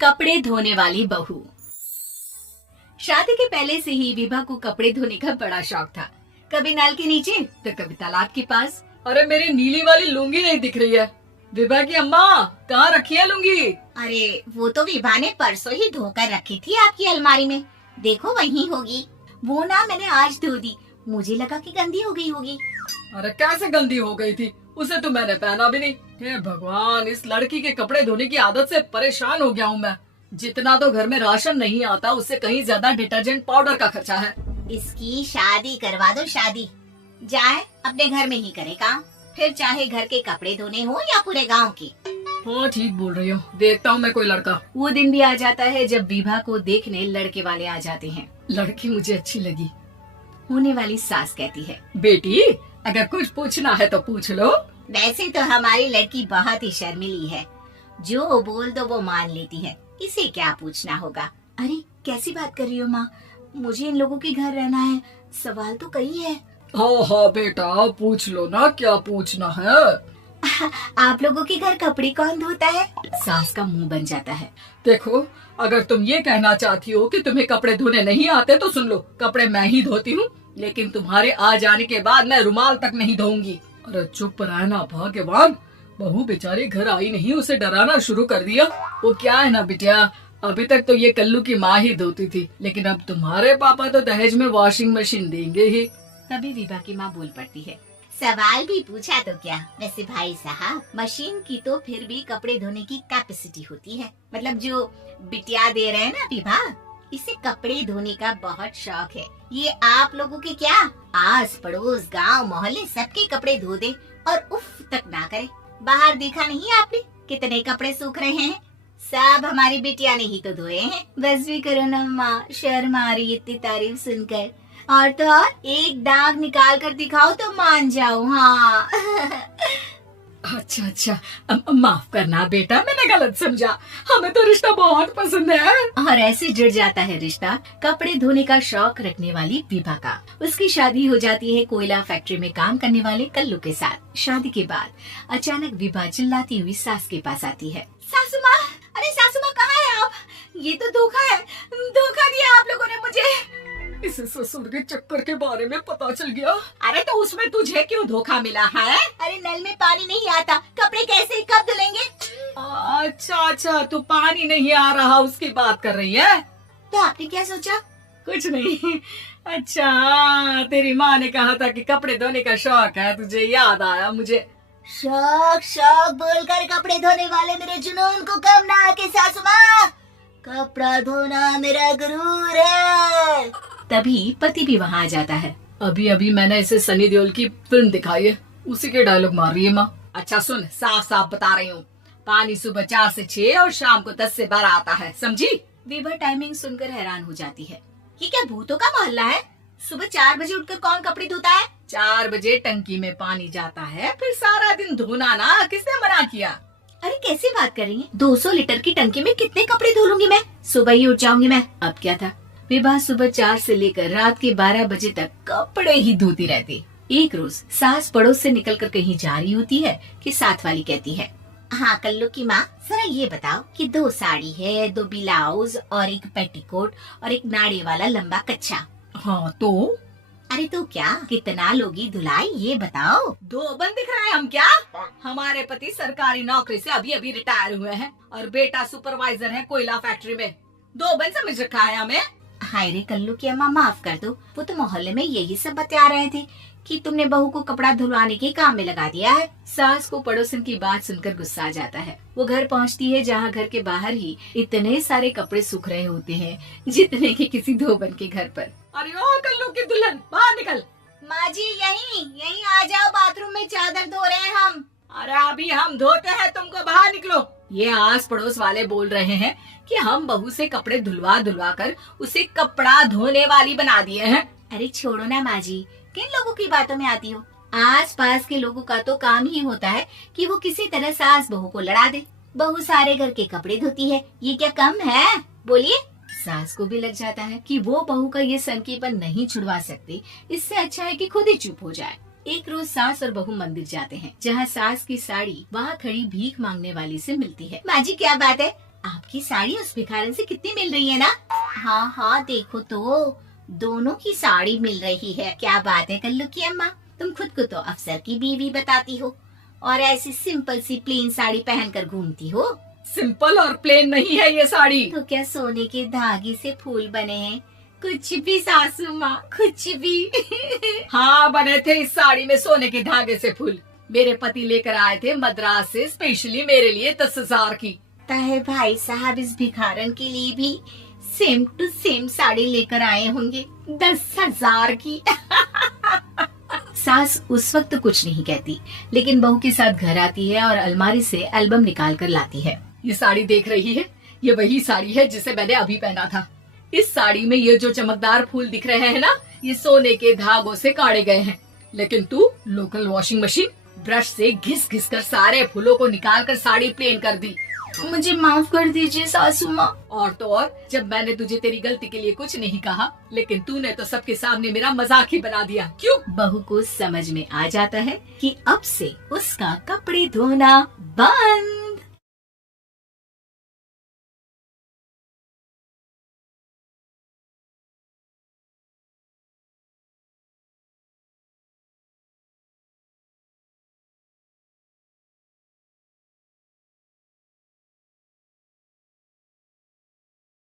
कपड़े धोने वाली बहू। शादी के पहले से ही विभा को कपड़े धोने का बड़ा शौक था। कभी नल के नीचे तो कभी तालाब के पास। अरे मेरी नीली वाली लुंगी नहीं दिख रही है। विभा की अम्मा, कहाँ रखी है लुंगी? अरे वो तो विभा ने परसों ही धोकर रखी थी आपकी अलमारी में, देखो वहीं होगी। वो ना मैंने आज धो दी, मुझे लगा कि गंदी हो गई होगी। अरे कैसे गंदी हो गई थी, उसे तो मैंने पहना भी नहीं। हे भगवान, इस लड़की के कपड़े धोने की आदत से परेशान हो गया हूँ मैं। जितना तो घर में राशन नहीं आता, उससे कहीं ज्यादा डिटर्जेंट पाउडर का खर्चा है। इसकी शादी करवा दो, शादी जाए अपने घर में ही करे काम, फिर चाहे घर के कपड़े धोने हो या पूरे गांव की। हाँ ठीक बोल रही हो, देखता हूँ मैं कोई लड़का। वो दिन भी आ जाता है जब विभा को देखने लड़के वाले आ जाते हैं। लड़की मुझे अच्छी लगी। होने वाली सास कहती है, बेटी अगर कुछ पूछना है तो पूछ लो। वैसे तो हमारी लड़की बहुत ही शर्मीली है, जो बोल दो वो मान लेती है, इसे क्या पूछना होगा। अरे कैसी बात कर रही हो माँ, मुझे इन लोगों के घर रहना है, सवाल तो कई है। हाँ हाँ बेटा, पूछ लो ना, क्या पूछना है। आप लोगों के घर कपड़े कौन धोता है? सास का मुंह बन जाता है। देखो, अगर तुम ये कहना चाहती हो कि तुम्हें कपड़े धोने नहीं आते तो सुन लो, कपड़े मैं ही धोती हूँ, लेकिन तुम्हारे आ जाने के बाद मैं रुमाल तक नहीं धोऊंगी। अरे चुप रहना भगवान, बहू बेचारी घर आई नहीं, उसे डराना शुरू कर दिया। वो क्या है ना बिटिया, अभी तक तो ये कल्लू की माँ ही धोती थी, लेकिन अब तुम्हारे पापा तो दहेज में वॉशिंग मशीन देंगे ही। तभी विभा की माँ बोल पड़ती है, सवाल भी पूछा तो क्या। वैसे भाई साहब, मशीन की तो फिर भी कपड़े धोने की कैपेसिटी होती है, मतलब जो बिटिया दे रहे हैं ना विभा, इसे कपड़े धोने का बहुत शौक है। ये आप लोगों के क्या, आस पड़ोस गांव मोहल्ले सबके कपड़े धो दे और उफ तक ना करे। बाहर देखा नहीं आपने कितने कपड़े सूख रहे हैं, सब हमारी बिटिया ने ही तो धोए हैं। बस भी करो ना माँ, शर्म आ रही इतनी तारीफ सुनकर। और तो और एक दाग निकाल कर दिखाओ तो मान जाओ। हाँ अच्छा अच्छा, माफ करना बेटा, मैंने गलत समझा, हमें तो रिश्ता बहुत पसंद है। और ऐसे जुड़ जाता है रिश्ता कपड़े धोने का शौक रखने वाली विभा का। उसकी शादी हो जाती है कोयला फैक्ट्री में काम करने वाले कल्लू के साथ। शादी के बाद अचानक विभा चिल्लाती हुई सास के पास आती है, सासू माँ, अरे सासू माँ कहाँ है आप? ये तो धोखा है, धोखा दिया आप लोगों ने मुझे। इसे ससुर के चक्कर के बारे में पता चल गया। अरे तो उसमें तुझे क्यों धोखा मिला है? अरे नल में पानी नहीं आता, कपड़े कैसे कब धुलेंगे? अच्छा अच्छा, तू पानी नहीं आ रहा उसकी बात कर रही है। तो आपने क्या सोचा? कुछ नहीं। अच्छा, तेरी माँ ने कहा था कि कपड़े धोने का शौक है, तुझे याद आया मुझे। शौक शौक बोलकर कपड़े धोने वाले मेरे जुनून को कम ना आके सासू माँ, कपड़ा धोना मेरा गुरूर है। तभी पति भी वहाँ आ जाता है। अभी अभी मैंने इसे सनी देओल की फिल्म दिखाई है, उसी के डायलॉग मार रही है माँ। अच्छा सुन, साफ साफ बता रही हूँ, पानी सुबह 4 से 6 और शाम को 10 से 12 आता है, समझी? विभा टाइमिंग सुनकर हैरान हो जाती है। ये क्या भूतों का मोहल्ला है? सुबह 4 बजे उठकर कौन कपड़े धोता है? 4 बजे टंकी में पानी जाता है, फिर सारा दिन धोना ना, किसने मना किया? अरे कैसी बात कर रही है, 200 लीटर की टंकी में कितने कपड़े धो लूंगी मैं, सुबह ही उठ जाऊंगी मैं। अब क्या था, विभा सुबह 4 से लेकर रात के 12 बजे तक कपड़े ही धोती रहती। एक रोज सास पड़ोस से निकलकर कहीं जा रही होती है कि साथ वाली कहती है, हाँ कल्लू की माँ, जरा ये बताओ कि 2 साड़ी है, 2 ब्लाउज और एक पेटीकोट और एक नाड़े वाला लंबा कच्छा। हाँ तो? अरे तो क्या, कितना लोगी धुलाई ये बताओ। 2 बन दिख रहे हैं हम क्या? हमारे पति सरकारी नौकरी से अभी अभी रिटायर हुए हैं और बेटा सुपरवाइजर है कोयला फैक्ट्री में। 2 बन समझ रखा है हमें। हाय रे कल्लू की अम्मा, माफ कर दो, वो तो मोहल्ले में यही सब बता रहे थे कि तुमने बहू को कपड़ा धुलवाने के काम में लगा दिया है। सास को पड़ोसन की बात सुनकर गुस्सा आ जाता है। वो घर पहुंचती है जहां घर के बाहर ही इतने सारे कपड़े सूख रहे होते हैं जितने कि किसी धोबन के घर पर। अरे ओ कल्लू की दुल्हन, बाहर निकल। माँ जी यहीं आ जाओ, बाथरूम में चादर धो रहे हैं हम। अरे अभी हम धोते हैं, तुमको बाहर निकलो। ये आस पड़ोस वाले बोल रहे हैं कि हम बहू से कपड़े धुलवा धुलवा कर उसे कपड़ा धोने वाली बना दिए हैं। अरे छोड़ो ना माँ जी, किन लोगों की बातों में आती हो। आस पास के लोगों का तो काम ही होता है कि वो किसी तरह सास बहू को लड़ा दे। बहू सारे घर के कपड़े धोती है, ये क्या कम है? बोलिए। सास को भी लग जाता है कि वो बहू का ये सनकीपन नहीं छुड़वा सकती, इससे अच्छा है कि खुद ही चुप हो जाए। एक रोज सास और बहू मंदिर जाते हैं, जहाँ सास की साड़ी वहाँ खड़ी भीख मांगने वाली से मिलती है। माँ जी क्या बात है, आपकी साड़ी उस भिखारन से कितनी मिल रही है ना? हाँ हाँ, देखो तो दोनों की साड़ी मिल रही है। क्या बात है कल्लू की अम्मा, तुम खुद को तो अफसर की बीवी बताती हो और ऐसी सिंपल सी प्लेन साड़ी पहनकर घूमती हो। सिंपल और प्लेन नहीं है ये साड़ी। तो क्या सोने के धागे से फूल बने हैं? कुछ भी सासू माँ, कुछ भी। हाँ, बने थे इस साड़ी में सोने के धागे से फूल। मेरे पति लेकर आए थे मद्रास से स्पेशली मेरे लिए 10,000 की। ताहे भाई साहब इस भिखारन के लिए भी सेम टू सेम साड़ी लेकर आए होंगे 10,000 की। सास उस वक्त तो कुछ नहीं कहती, लेकिन बहू के साथ घर आती है और अलमारी से एल्बम निकाल कर लाती है। ये साड़ी देख रही है, ये वही साड़ी है जिसे मैंने अभी पहना था। इस साड़ी में ये जो चमकदार फूल दिख रहे हैं ना, ये सोने के धागों से काढ़े गए हैं। लेकिन तू लोकल वॉशिंग मशीन ब्रश से घिस घिस कर सारे फूलों को निकाल कर साड़ी प्लेन कर दी। मुझे माफ कर दीजिए सासू माँ। और तो और, जब मैंने तुझे तेरी गलती के लिए कुछ नहीं कहा, लेकिन तूने तो सबके सामने मेरा मजाक ही बना दिया। क्यों? बहू को समझ में आ जाता है कि अब से उसका कपड़े धोना बंद।